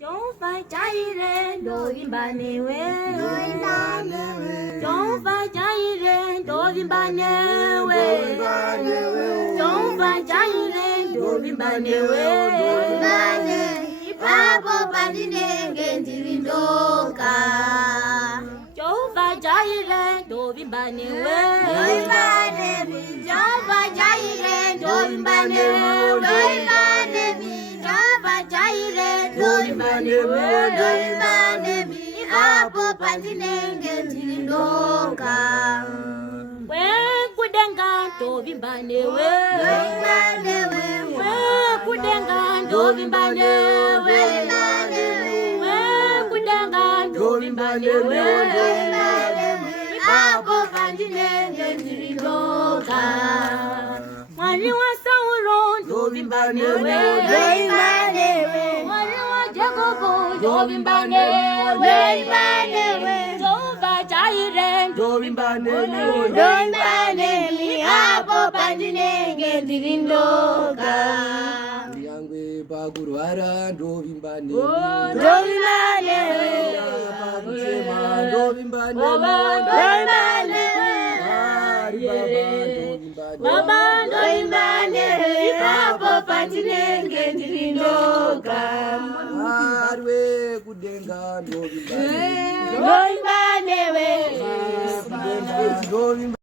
Jehova Jireh, ndovimba newe. Jehova Jireh, ndovimba newe. Jehova Jireh, ndovimba newe. Ipapo pandinenge ndilindoka. Jehova Jireh, ndovimba newe. Jehova Jireh, ndovimba newe. Jehova Jireh, ndovimba newe. Ipapo pandinenge ndilindoka. Kudenga ndovimba newe. Kudenga ndovimba newe. Kudenga ndovimba newe. Ipapo pandinenge ndilindoka. Mwari wa Saulo ndovimba newe. Mwari wa Jacobo ndovimba newe. Jehova Jireh ndovimba newe. Hapo pandinenge ndilindoka. Yangwe pakurwara ndovimba newe. Pakuchema ndovimba newe. Baba ndovimba newe. Hapo pandinenge ndilindoka. Arwe kudenga ndovimba newe. Ndovimba newe. Ndovimba